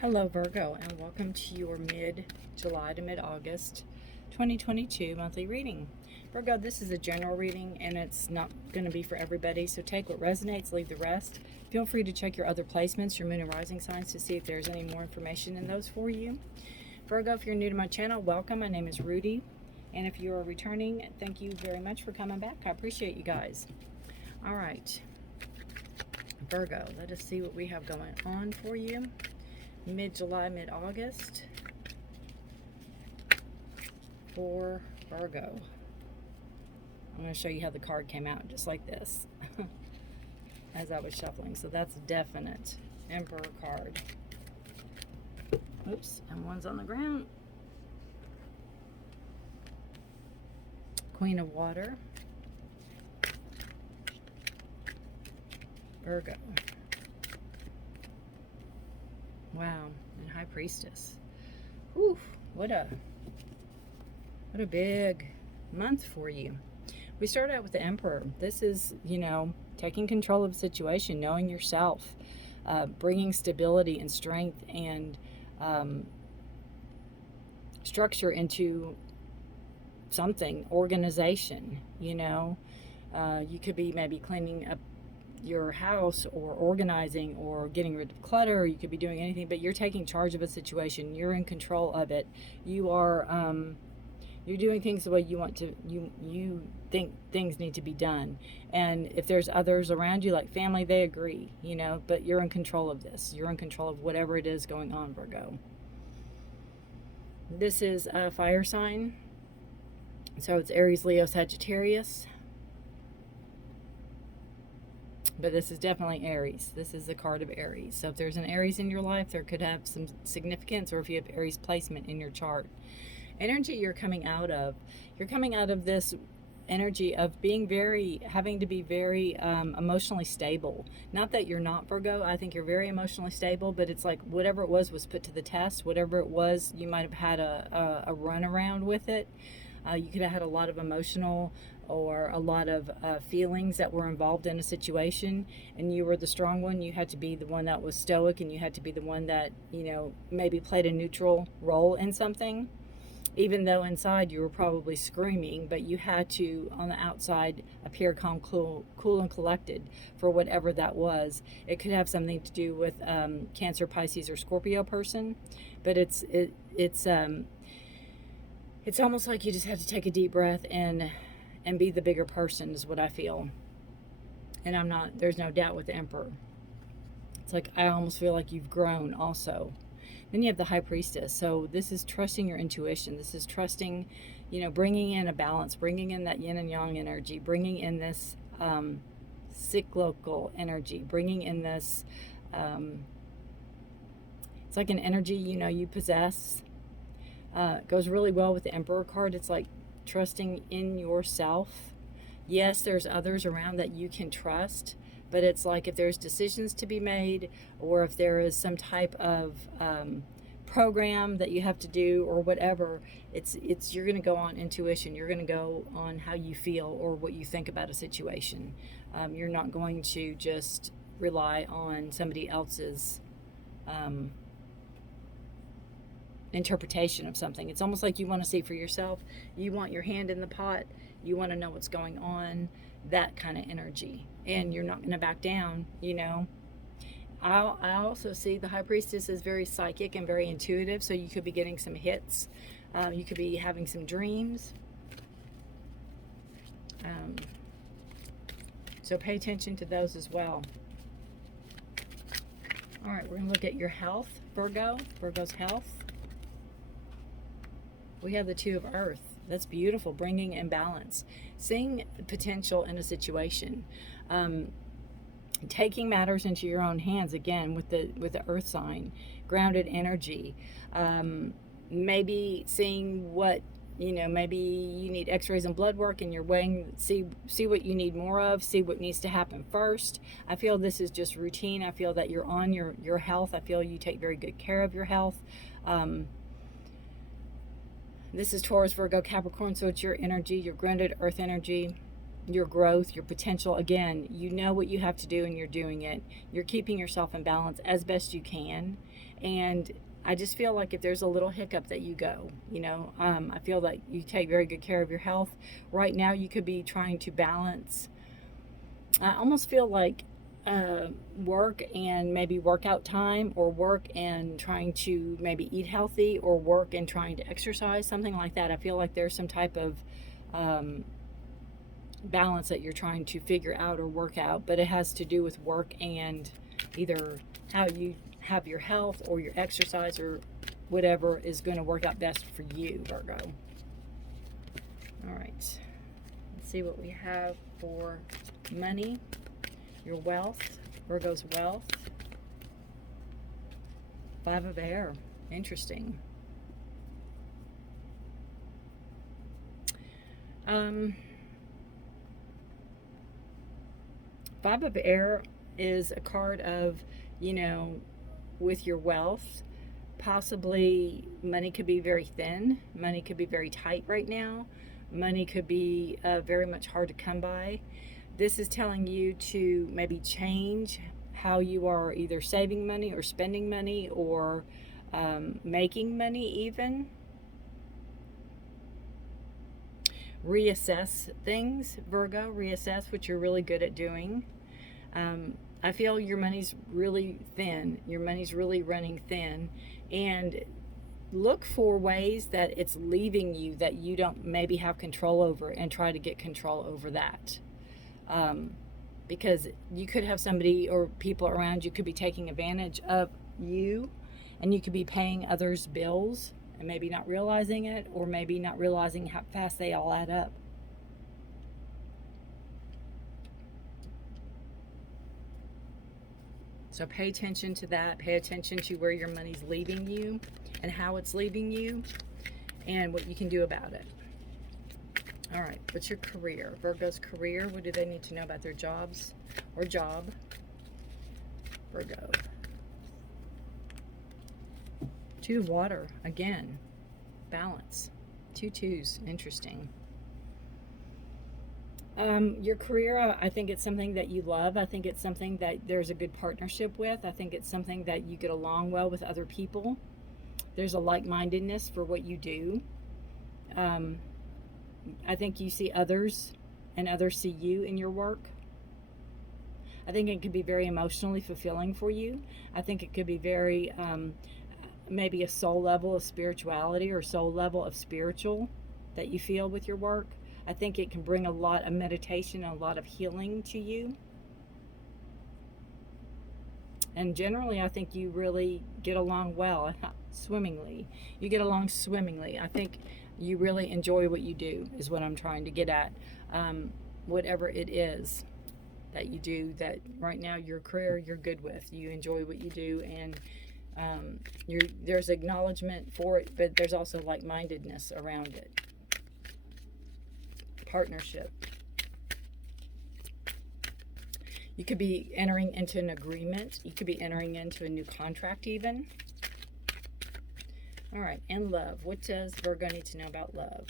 Hello Virgo, and welcome to your mid-July to mid-August 2022 monthly reading. Virgo, this is a general reading and it's not going to be for everybody, so take what resonates, leave the rest. Feel free to check your other placements, your moon and rising signs, to see if there's any more information in those for you. Virgo, if you're new to my channel, welcome. My name is Rudi, and if you are returning, thank you very much for coming back. I appreciate you guys. All right, Virgo, let us see what we have going on for you. Mid-July, mid-August for Virgo. I'm going to show you how the card came out, just like this, as I was shuffling. So that's a definite Emperor card. Oops, and one's on the ground. Queen of Water. Virgo. Wow, and High Priestess. Whew, what a big month for you. We start out with the Emperor. This is, taking control of the situation, knowing yourself, bringing stability and strength and structure into something, organization, You could be maybe cleaning up your house or organizing or getting rid of clutter, or you could be doing anything, but you're taking charge of a situation. You're in control of it. You are you're doing things the way you want to. You think things need to be done, and if there's others around you, like family, they agree, but you're in control of this. You're in control of whatever it is going on, Virgo. This is a fire sign, so it's Aries, Leo, Sagittarius. But this is definitely Aries. This is the card of Aries. So if there's an Aries in your life, there could have some significance, or if you have Aries placement in your chart. Energy you're coming out of this energy of having to be very emotionally stable. Not that you're not, Virgo. I think you're very emotionally stable, but it's like whatever it was put to the test. Whatever it was, you might have had a run around with it. You could have had a lot of emotional or a lot of feelings that were involved in a situation, and you were the strong one. You had to be the one that was stoic, and you had to be the one that, maybe played a neutral role in something, even though inside you were probably screaming, but you had to, on the outside, appear calm, cool and collected for whatever that was. It could have something to do with Cancer, Pisces, or Scorpio person, but it's almost like you just have to take a deep breath and be the bigger person, is what I feel. And there's no doubt with the Emperor. It's like, I almost feel like you've grown also. Then you have the High Priestess. So this is trusting your intuition. This is trusting, bringing in a balance, bringing in that yin and yang energy, bringing in this cyclical energy, bringing in this, it's like an energy, you possess. It goes really well with the Emperor card. It's like trusting in yourself. Yes, there's others around that you can trust, but it's like if there's decisions to be made, or if there is some type of program that you have to do or whatever, you're going to go on intuition. You're going to go on how you feel or what you think about a situation. You're not going to just rely on somebody else's interpretation of something. It's almost like you want to see for yourself. You want your hand in the pot. You want to know what's going on, that kind of energy, and you're not going to back down. I also see the High Priestess as very psychic and very intuitive, so you could be getting some hits. You could be having some dreams. So pay attention to those as well. All right, we're going to look at your health, Virgo's health. We have the Two of Earth. That's beautiful, bringing in balance, seeing potential in a situation, taking matters into your own hands, again with the Earth sign, grounded energy, maybe seeing what, maybe you need x-rays and blood work, and you're weighing, see what you need more of, see what needs to happen first. I feel this is just routine. I feel that you're on your health. I feel you take very good care of your health. This is Taurus, Virgo, Capricorn, so it's your energy, your grounded earth energy, your growth, your potential. Again, you know what you have to do and you're doing it. You're keeping yourself in balance as best you can. And I just feel like if there's a little hiccup that you go, I feel like you take very good care of your health. Right now, you could be trying to balance. I almost feel like work and maybe workout time, or work and trying to maybe eat healthy, or work and trying to exercise, something like that. I feel like there's some type of balance that you're trying to figure out or work out, but it has to do with work and either how you have your health or your exercise or whatever is going to work out best for you, Virgo. All right, let's see what we have for money, your wealth, Virgo's wealth. 5 of air, interesting. Five of air is a card of, with your wealth, possibly money could be very thin, money could be very tight right now, money could be very much hard to come by. This is telling you to maybe change how you are either saving money or spending money, or making money even. Reassess things, Virgo. Reassess what you're really good at doing. I feel your money's really thin. Your money's really running thin. And look for ways that it's leaving you that you don't maybe have control over, and try to get control over that. Because you could have somebody or people around you could be taking advantage of you, and you could be paying others' bills and maybe not realizing it, or maybe not realizing how fast they all add up. So pay attention to that. Pay attention to where your money's leaving you and how it's leaving you, and what you can do about it. All right, what's your career? Virgo's career. What do they need to know about their jobs or job? Virgo. 2 of water. Again, balance. 2 twos. Interesting. Your career, I think it's something that you love. I think it's something that there's a good partnership with. I think it's something that you get along well with other people. There's a like-mindedness for what you do. I think you see others, and others see you in your work. I think it could be very emotionally fulfilling for you. I think it could be very, maybe a soul level of spirituality, or soul level of spiritual that you feel with your work. I think it can bring a lot of meditation and a lot of healing to you. And generally, I think you really get along well, swimmingly. You get along swimmingly. I think you really enjoy what you do, is what I'm trying to get at. Whatever it is that you do, that right now your career you're good with. You enjoy what you do, and there's acknowledgement for it, but there's also like-mindedness around it. Partnership. You could be entering into an agreement. You could be entering into a new contract even. All right, and love. What does Virgo need to know about love?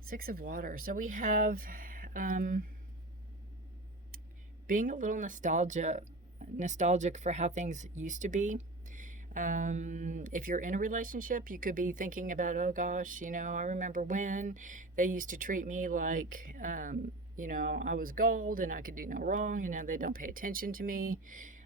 6 of water. So we have being a little nostalgic for how things used to be. If you're in a relationship, you could be thinking about, oh gosh, I remember when they used to treat me like, I was gold and I could do no wrong, they don't pay attention to me.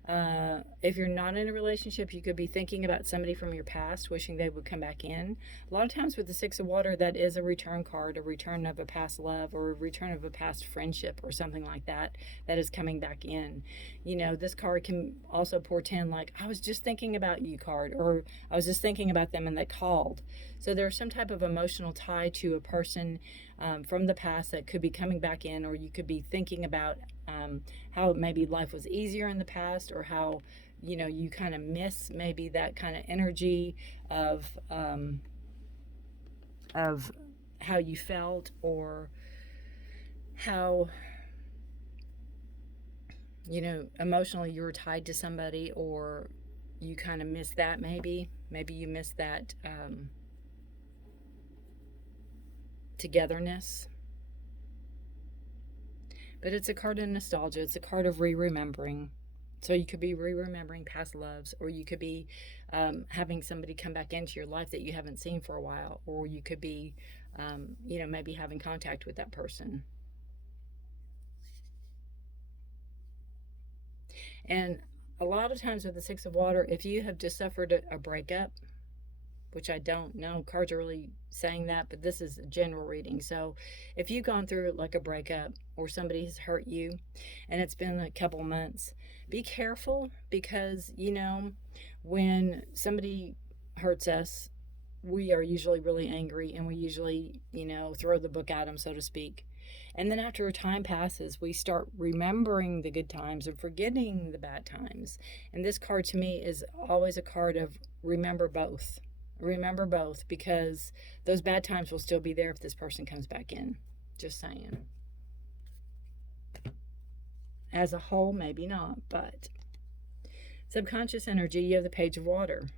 If you're not in a relationship, you could be thinking about somebody from your past, wishing they would come back in. A lot of times with the 6 of water, that is a return card, a return of a past love, or a return of a past friendship, or something like that is coming back in. This card can also portend like, I was just thinking about you card, or I was just thinking about them and they called. So there's some type of emotional tie to a person from the past that could be coming back in, or you could be thinking about how maybe life was easier in the past, or how you kind of miss maybe that kind of energy of how you felt, or how emotionally you were tied to somebody, or you kind of miss that. Maybe you miss that togetherness. But it's a card of nostalgia. It's a card of remembering. So you could be remembering past loves, or you could be having somebody come back into your life that you haven't seen for a while, or you could be, maybe having contact with that person. And a lot of times with the Six of Water, if you have just suffered a breakup, which I don't know, cards are really saying that, but this is a general reading. So if you've gone through like a breakup or somebody has hurt you and it's been a couple months, be careful, because, when somebody hurts us, we are usually really angry, and we usually, throw the book at them, so to speak. And then after time passes, we start remembering the good times and forgetting the bad times. And this card to me is always a card of remember both. Remember both, because those bad times will still be there if this person comes back in. Just saying. As a whole, maybe not, but subconscious energy, you have the Page of Water.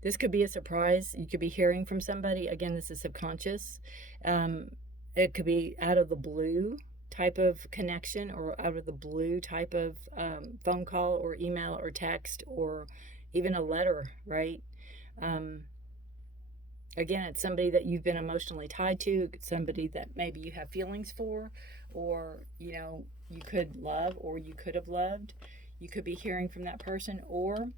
This could be a surprise. You could be hearing from somebody. Again, this is subconscious. It could be out of the blue type of connection, or out of the blue type of phone call or email or text, or even a letter, right? Again, it's somebody that you've been emotionally tied to, somebody that maybe you have feelings for, or, you could love, or you could have loved. You could be hearing from that person. Or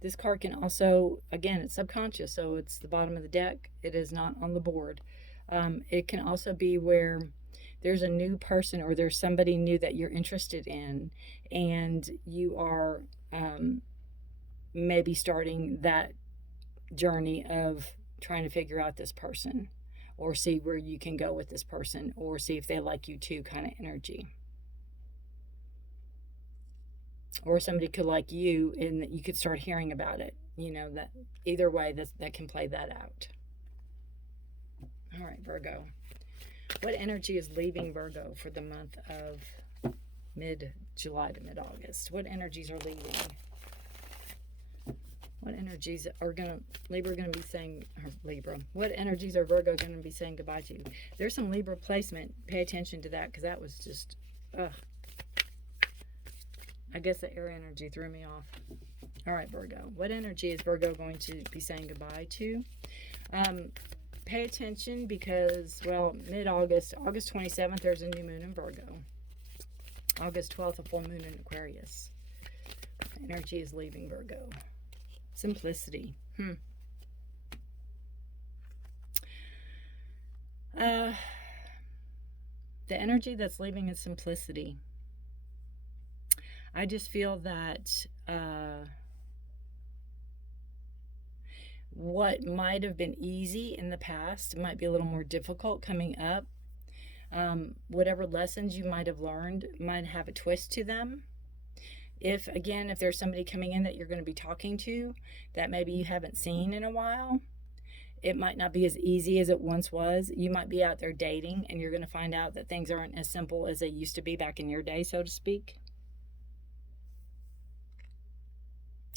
this card can also, again, it's subconscious, so it's the bottom of the deck. It is not on the board. It can also be where there's a new person, or there's somebody new that you're interested in, and you are maybe starting that journey of trying to figure out this person, or see where you can go with this person, or see if they like you too, kind of energy. Or somebody could like you, and that you could start hearing about it. That either way, that can play that out. All right, Virgo. What energy is leaving Virgo for the month of mid-July to mid-August? What energies are leaving? What energies are Libra going to be saying, Libra, what energies are Virgo going to be saying goodbye to? There's some Libra placement. Pay attention to that, because that was just, I guess the air energy threw me off. All right, Virgo. What energy is Virgo going to be saying goodbye to? Pay attention, because, mid-August, August 27th, there's a new moon in Virgo. August 12th, a full moon in Aquarius. Energy is leaving Virgo. Simplicity. The energy that's leaving is simplicity. I just feel that what might have been easy in the past might be a little more difficult coming up. Whatever lessons you might have learned might have a twist to them. If there's somebody coming in that you're going to be talking to that maybe you haven't seen in a while, it might not be as easy as it once was. You might be out there dating, and you're going to find out that things aren't as simple as they used to be back in your day, so to speak.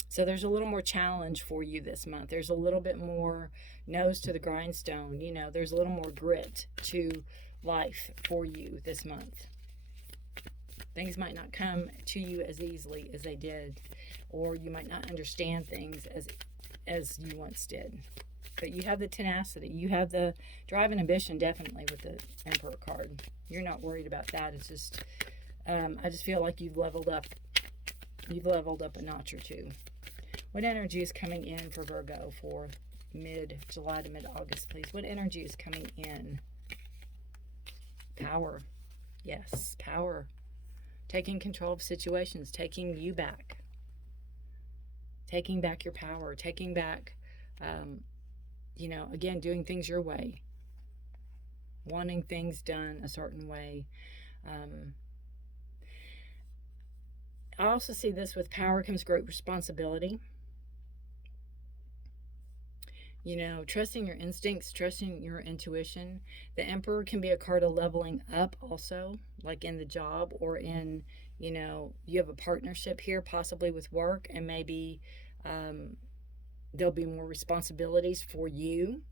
So there's a little more challenge for you this month. There's a little bit more nose to the grindstone. There's a little more grit to life for you this month. Things might not come to you as easily as they did, or you might not understand things as you once did. But you have the tenacity. You have the drive and ambition, definitely, with the Emperor card. You're not worried about that. It's just, I just feel like you've leveled up. You've leveled up a notch or two. What energy is coming in for Virgo for mid-July to mid-August, please? What energy is coming in? Power. Yes, power. Taking control of situations, taking you back. Taking back your power, taking back, again, doing things your way. Wanting things done a certain way. I also see this: with power comes great responsibility. Trusting your instincts, trusting your intuition. The Emperor can be a card of leveling up also, like in the job, or in, you have a partnership here, possibly with work, and maybe there'll be more responsibilities for you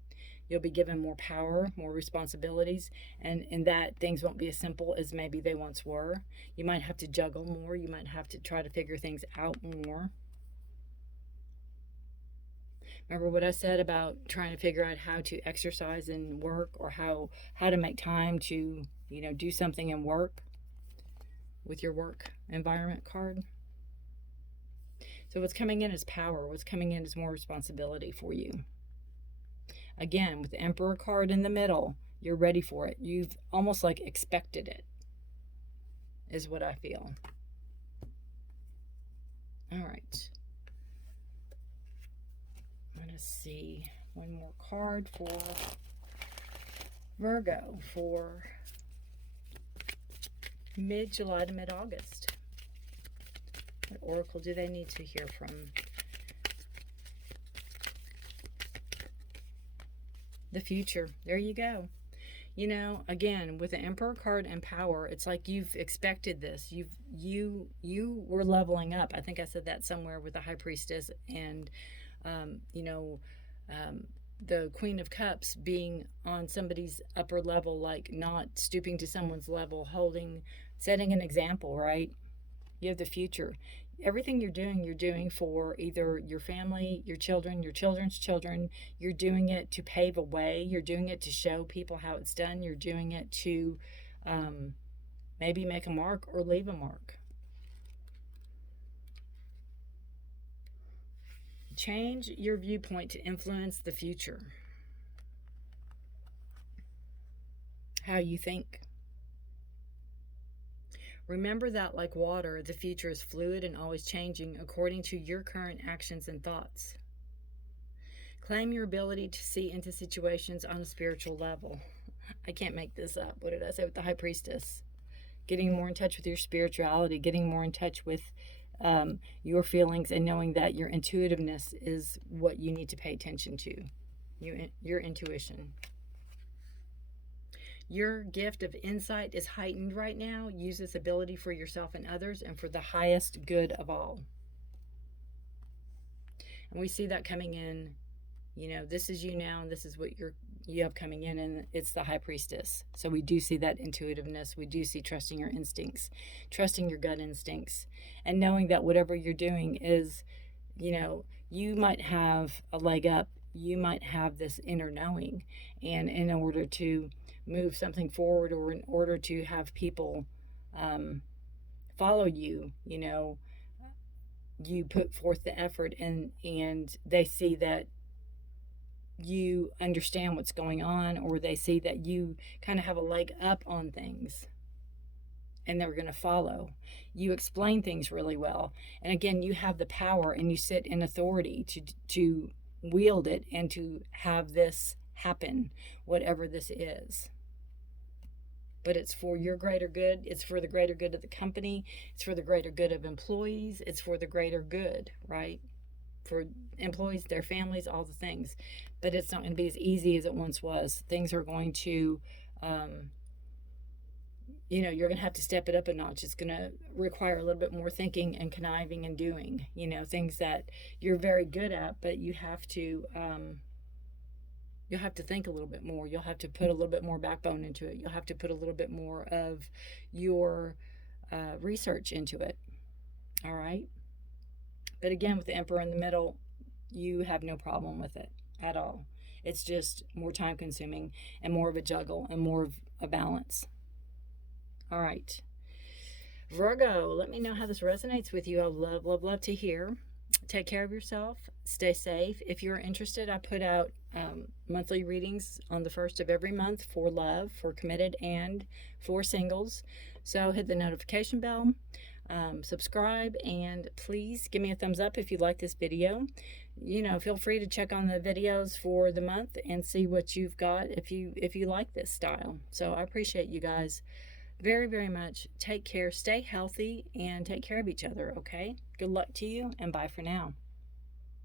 You'll be given more power, more responsibilities, and in that things won't be as simple as maybe they once were. You might have to juggle more. You might have to try to figure things out more. Remember what I said about trying to figure out how to exercise and work, or how to make time to, do something and work with your work environment card? So what's coming in is power. What's coming in is more responsibility for you. Again, with the Emperor card in the middle, you're ready for it. You've almost like expected it, is what I feel. All right. I'm going to see one more card for Virgo for mid-July to mid-August. What oracle do they need to hear from? The future. There you go. Again, with the Emperor card and power, it's like you've expected this. You were leveling up. I think I said that somewhere with the High Priestess and the Queen of Cups being on somebody's upper level, like not stooping to someone's level, setting an example, right? You have the future. Everything you're doing for either your family, your children, your children's children. You're doing it to pave a way. You're doing it to show people how it's done. You're doing it to maybe make a mark or leave a mark. Change your viewpoint to influence the future. How you think. Remember that, like water, the future is fluid and always changing according to your current actions and thoughts. Claim your ability to see into situations on a spiritual level. I can't make this up. What did I say with the High Priestess? Getting more in touch with your spirituality, getting more in touch with your feelings, and knowing that your intuitiveness is what you need to pay attention to. Your intuition. Your gift of insight is heightened right now. Use this ability for yourself and others and for the highest good of all. And we see that coming in. This is you now, and this is what you have coming in, and it's the High Priestess. So we do see that intuitiveness. We do see trusting your instincts, trusting your gut instincts, and knowing that whatever you're doing is, you might have a leg up. You might have this inner knowing, and in order to move something forward, or in order to have people follow you, you put forth the effort, and they see that you understand what's going on, or they see that you kind of have a leg up on things, and they're going to follow. You explain things really well, and again, you have the power, and you sit in authority to wield it and to have this happen, whatever this is. But it's for your greater good. It's for the greater good of the company. It's for the greater good of employees. It's for the greater good, right? For employees, their families, all the things. But it's not going to be as easy as it once was. Things are going to, you're going to have to step it up a notch. It's going to require a little bit more thinking and conniving and doing, things that you're very good at, but you have to, you'll have to think a little bit more. You'll have to put a little bit more backbone into it. You'll have to put a little bit more of your research into it. All right? But again, with the Emperor in the middle, you have no problem with it at all. It's just more time consuming and more of a juggle and more of a balance. All right. Virgo, let me know how this resonates with you. I love to hear. Take care of yourself. Stay safe. If you're interested, I put out monthly readings on the first of every month for love, for committed, and for singles. So hit the notification bell, subscribe, and please give me a thumbs up if you like this video. Feel free to check on the videos for the month and see what you've got if you like this style. So I appreciate you guys very, very much. Take care, stay healthy, and take care of each other, okay? Good luck to you, and bye for now.